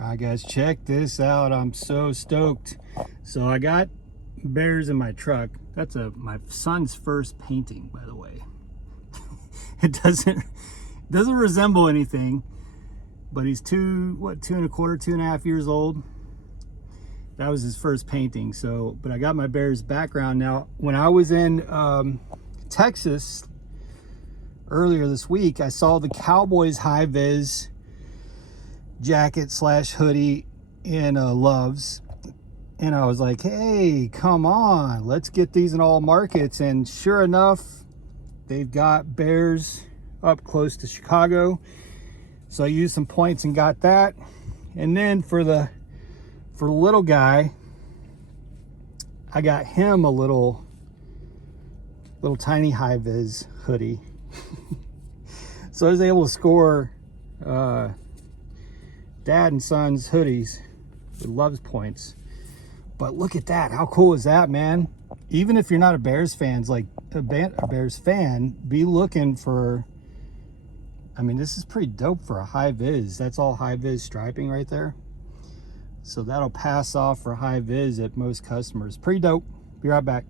All right, guys, check this out. I'm so stoked. So I got bears in my truck. That's my son's first painting, by the way. It doesn't resemble anything, but he's two and a quarter, 2.5 years old. That was his first painting. So, but I got my bears background now. When I was in Texas earlier this week, I saw the Cowboys high-vis jacket / hoodie in Love's, and I was like, hey, come on, let's get these in all markets. And sure enough, they've got bears up close to Chicago, so I used some points and got that. And then for the little guy, I got him a little tiny high-vis hoodie. So I was able to score dad and son's hoodies with Love's points. But look at that, how cool is that, man? Even if you're not a Bears fan, be looking for, I mean, this is pretty dope for a high-vis. That's all high-vis striping right there. So that'll pass off for high-vis at most customers. Pretty dope. Be right back.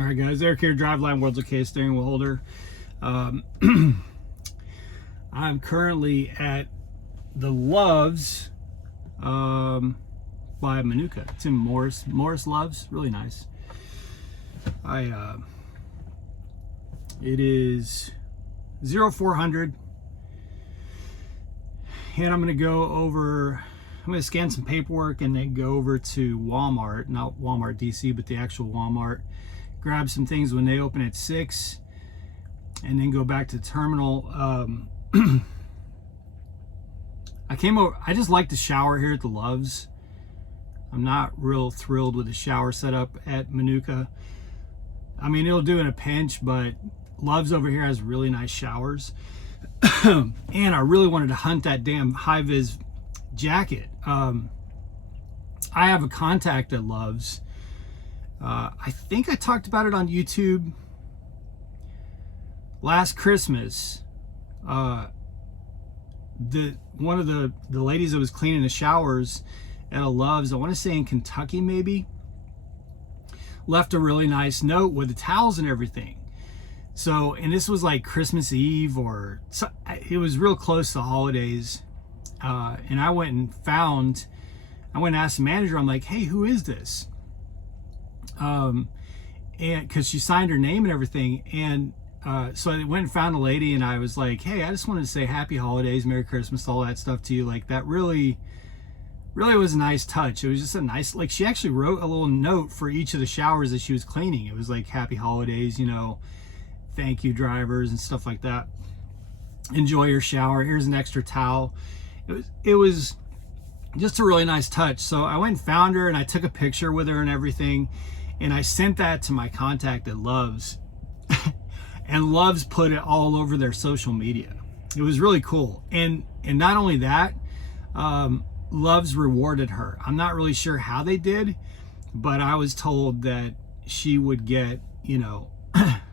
All right, guys, Eric here, Driveline World's Okay steering wheel holder. I'm currently at the Love's by Minooka. It's in Morris Love's, really nice. It is 0400, and I'm gonna scan some paperwork and then go over to Walmart, not Walmart DC, but the actual Walmart, grab some things when they open at 6, and then go back to the terminal. I came over, I just like the shower here at the Love's. I'm not real thrilled with the shower setup at Minooka. I mean, it'll do in a pinch, but Love's over here has really nice showers. And I really wanted to hunt that damn high-vis jacket. I have a contact at Love's. I think I talked about it on YouTube last Christmas. One of the ladies that was cleaning the showers at a Love's, I want to say in Kentucky maybe, left a really nice note with the towels and everything. So, and this was like Christmas Eve, or it was real close to the holidays. And I went and asked the manager, I'm like, hey, who is this? And because she signed her name and everything. And so I went and found a lady, and I was like, hey, I just wanted to say happy holidays, Merry Christmas, all that stuff to you. Like, that really was a nice touch. It was just a nice, like, she actually wrote a little note for each of the showers that she was cleaning. It was like, happy holidays, you know, thank you drivers and stuff like that. Enjoy your shower. Here's an extra towel. It was just a really nice touch. So I went and found her, and I took a picture with her and everything, and I sent that to my contact at Love's. And Love's put it all over their social media. It was really cool. And not only that, Love's rewarded her. I'm not really sure how they did, but I was told that she would get, you know,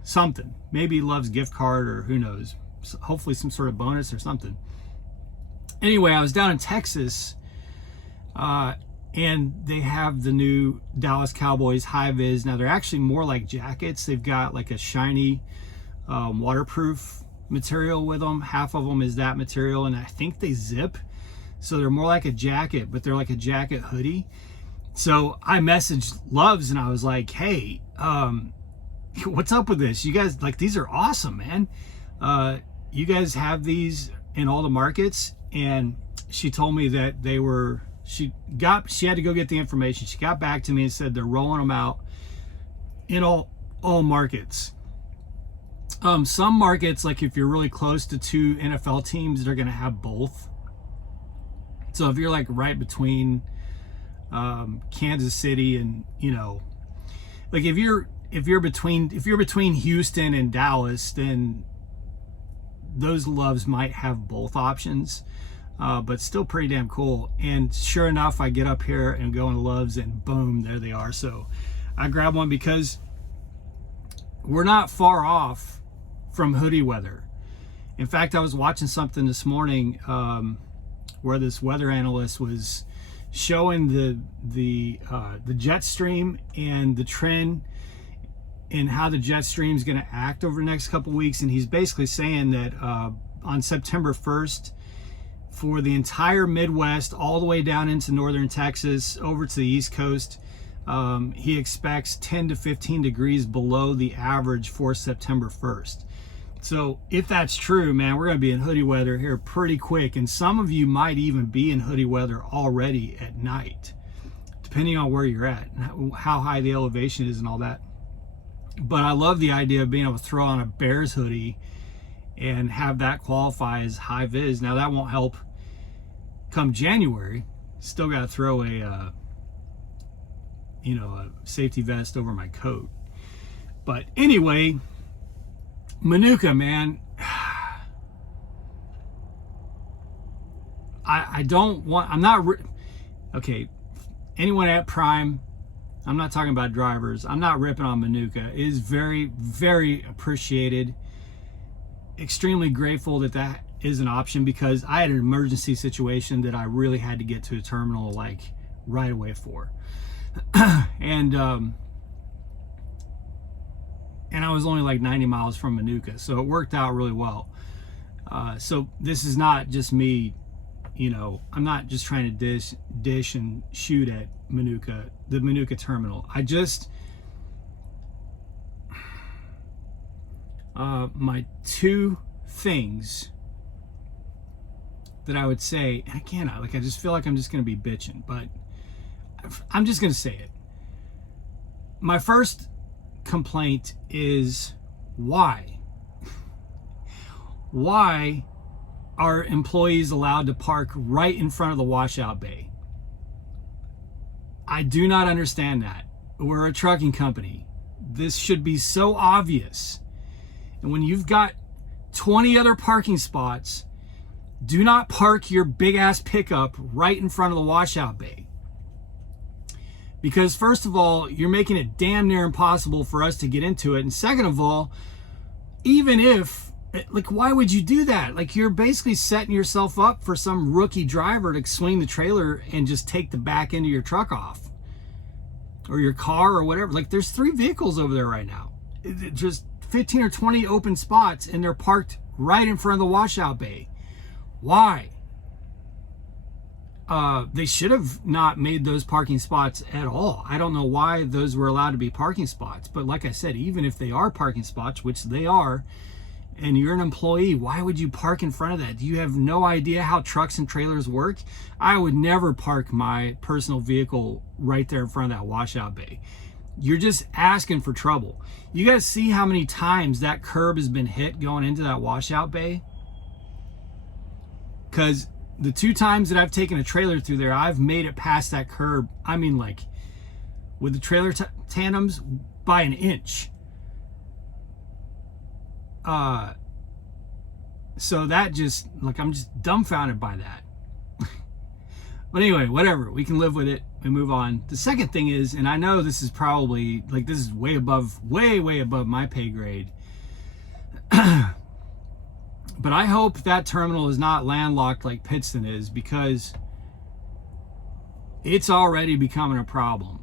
something. Maybe Love's gift card, or who knows. Hopefully some sort of bonus or something. Anyway, I was down in Texas, and they have the new Dallas Cowboys high-vis. Now, they're actually more like jackets. They've got like a shiny waterproof material with them. Half of them is that material, and I think they zip. So they're more like a jacket, but they're like a jacket hoodie. So I messaged Love's, and I was like, hey, what's up with this? You guys, like, these are awesome, man. You guys have these in all the markets? And she told me that she had to go get the information. She got back to me and said they're rolling them out in all markets. Some markets, like if you're really close to 2 NFL teams, they're going to have both. So if you're like right between Kansas City and, you know, like if you're between Houston and Dallas, then those Loves might have both options, but still pretty damn cool. And sure enough, I get up here and go into Loves, and boom, there they are. So I grab one because we're not far off from hoodie weather. In fact, I was watching something this morning where this weather analyst was showing the jet stream and the trend and how the jet stream is going to act over the next couple weeks. And he's basically saying that on September 1st, for the entire Midwest, all the way down into northern Texas, over to the East Coast, he expects 10 to 15 degrees below the average for September 1st. So if that's true, man, we're going to be in hoodie weather here pretty quick. And some of you might even be in hoodie weather already at night, depending on where you're at and how high the elevation is and all that. But I love the idea of being able to throw on a Bears hoodie and have that qualify as high vis. Now that won't help come January. Still got to throw a safety vest over my coat. But anyway, Minooka, man, okay, anyone at Prime, I'm not talking about drivers, I'm not ripping on Minooka. It is very, very appreciated. Extremely grateful that that is an option, because I had an emergency situation that I really had to get to a terminal like right away for. And I was only like 90 miles from Minooka, so it worked out really well. So this is not just me, I'm not just trying to dish and shoot at Minooka, the Minooka terminal. My two things that I would say, and again, I just feel like I'm just going to be bitching, but I'm just going to say it. My first complaint is why are employees allowed to park right in front of the washout bay? I do not understand that. We're a trucking company. This should be so obvious. And when you've got 20 other parking spots, do not park your big ass pickup right in front of the washout bay. Because first of all, you're making it damn near impossible for us to get into it. And second of all, even if, why would you do that? You're basically setting yourself up for some rookie driver to swing the trailer and just take the back end of your truck off. Or your car or whatever. There's 3 vehicles over there right now. Just 15 or 20 open spots, and they're parked right in front of the washout bay. Why? They should have not made those parking spots at all. I don't know why those were allowed to be parking spots. But like I said, even if they are parking spots, which they are, and you're an employee, why would you park in front of that? Do you have no idea how trucks and trailers work? I would never park my personal vehicle right there in front of that washout bay. You're just asking for trouble. You guys see how many times that curb has been hit going into that washout bay? Because the 2 times that I've taken a trailer through there, I've made it past that curb. I mean, with the trailer tandems, by an inch. So that just, I'm just dumbfounded by that. But anyway, whatever. We can live with it. We move on. The second thing is, and I know this is probably, this is way above my pay grade. But I hope that terminal is not landlocked like Pittston is, because it's already becoming a problem.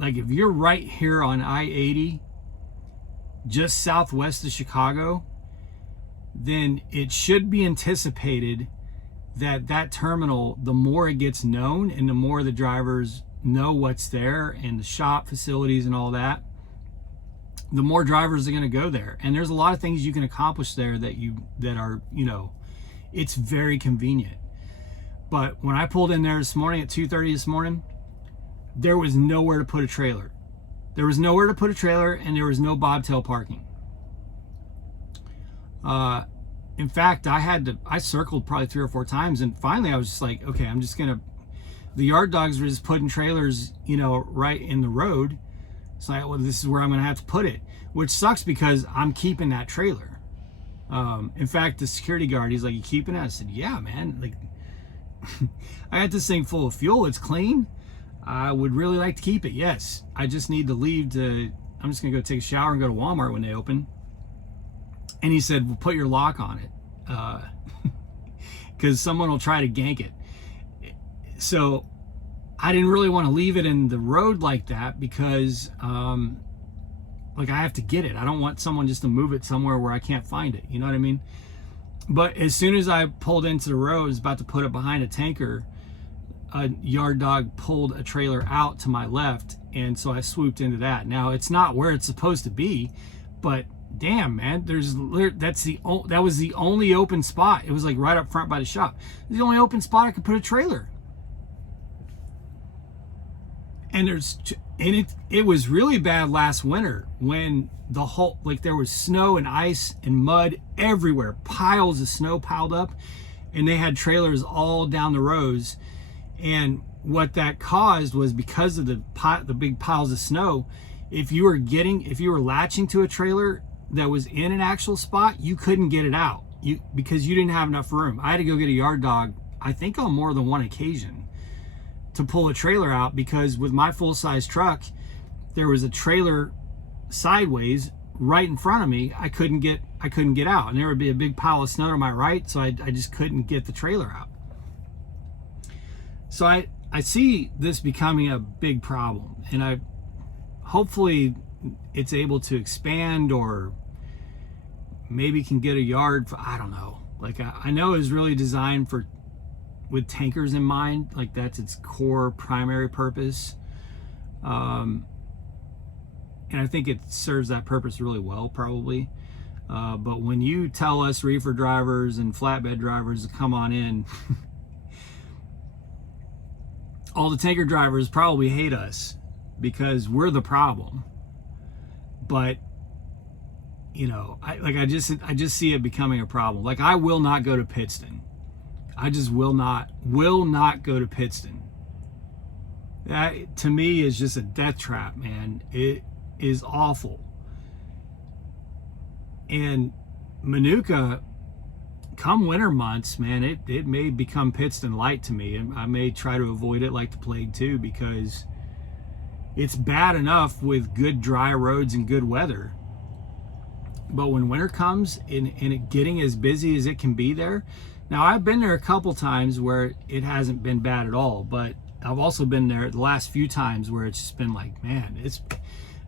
If you're right here on I-80, just southwest of Chicago, then it should be anticipated that that terminal, the more it gets known and the more the drivers know what's there and the shop facilities and all that, the more drivers are going to go there. And there's a lot of things you can accomplish there that are, it's very convenient. But when I pulled in there this morning at 2:30 this morning, there was nowhere to put a trailer. There was nowhere to put a trailer, and there was no bobtail parking. In fact, I circled probably 3 or 4 times, and finally I was just like, okay, the yard dogs were just putting trailers, right in the road. It's like, well, this is where I'm going to have to put it, which sucks because I'm keeping that trailer. In fact, the security guard, he's like, "You keeping it?" I said, "Yeah, man. Like, I got this thing full of fuel. It's clean. I would really like to keep it. Yes. I just need to leave to, I'm just going to go take a shower and go to Walmart when they open." And he said, "Well, put your lock on it. Because someone will try to gank it." So I didn't really want to leave it in the road like that because, like, I have to get it. I don't want someone just to move it somewhere where I can't find it. You know what I mean? But as soon as I pulled into the road, I was about to put it behind a tanker, a yard dog pulled a trailer out to my left, and so I swooped into that. Now, it's not where it's supposed to be, but damn, man, that was the only open spot. It was like right up front by the shop. The only open spot I could put a trailer. And it was really bad last winter when the whole, like, there was snow and ice and mud everywhere, piles of snow piled up, and they had trailers all down the rows. And what that caused was, because of the big piles of snow, if you were latching to a trailer that was in an actual spot, you couldn't get it out because you didn't have enough room. I had to go get a yard dog, I think on more than one occasion, to pull a trailer out, because with my full-size truck, there was a trailer sideways right in front of me. I couldn't get out, and there would be a big pile of snow to my right, so I just couldn't get the trailer out. So I see this becoming a big problem, and hopefully it's able to expand, or maybe can get a yard for, I don't know. Like, I know it's really designed with tankers in mind, like that's its core primary purpose. And I think it serves that purpose really well, probably. But when you tell us reefer drivers and flatbed drivers to come on in, all the tanker drivers probably hate us because we're the problem. But, you know, I just see it becoming a problem. Like, I will not go to Pittston. I just will not go to Pittston. That, to me, is just a death trap, man. It is awful. And Minooka, come winter months, man, it may become Pittston light to me, and I may try to avoid it like the plague too, because it's bad enough with good dry roads and good weather. But when winter comes and it getting as busy as it can be there, now I've been there a couple times where it hasn't been bad at all, but I've also been there the last few times where it's just been like, man,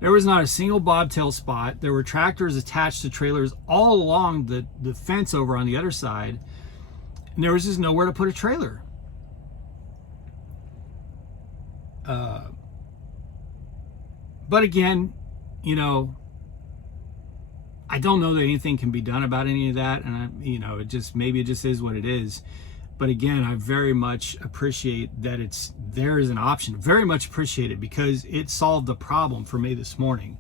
there was not a single bobtail spot. There were tractors attached to trailers all along the fence over on the other side, and there was just nowhere to put a trailer. But again, you know, I don't know that anything can be done about any of that, and maybe it just is what it is. But again, I very much appreciate that there is an option. Very much appreciate it, because it solved the problem for me this morning.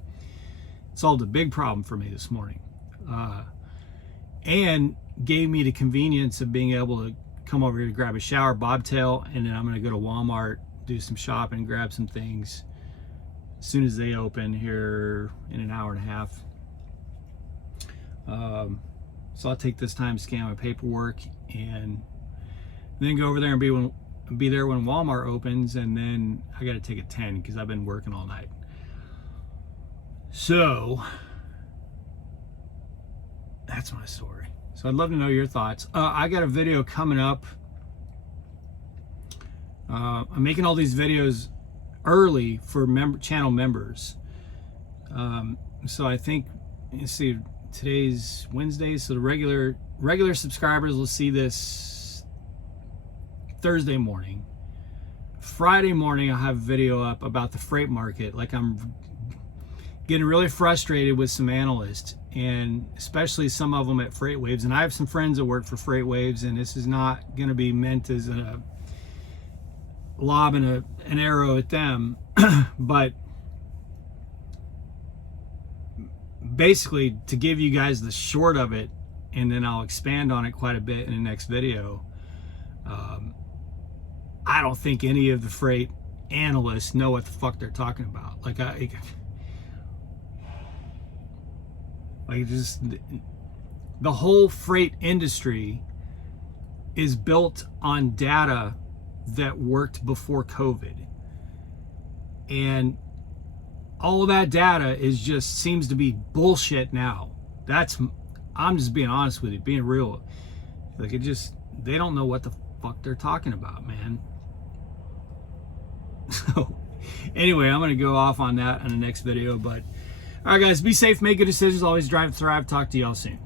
It solved a big problem for me this morning, and gave me the convenience of being able to come over here to grab a shower, bobtail, and then I'm going to go to Walmart, do some shopping, grab some things as soon as they open here in an hour and a half. So I'll take this time to scan my paperwork and then go over there and be there when Walmart opens, and then I got to take a 10 because I've been working all night. So that's my story. So I'd love to know your thoughts. I got a video coming up. I'm making all these videos early for channel members. So I think, let's see, today's Wednesday, so the regular subscribers will see this Thursday morning. Friday morning, I'll have a video up about the freight market. Like, I'm getting really frustrated with some analysts, and especially some of them at FreightWaves. And I have some friends that work for FreightWaves, and this is not going to be meant as a lobbing an arrow at them, but basically, to give you guys the short of it, and then I'll expand on it quite a bit in the next video. I don't think any of the freight analysts know what the fuck they're talking about. the whole freight industry is built on data that worked before COVID. And all of that data seems to be bullshit now. I'm just being honest with you, being real. Like, they don't know what the fuck they're talking about, man. So anyway, I'm going to go off on that in the next video. But all right, guys, be safe, make good decisions, always drive, thrive. Talk to y'all soon.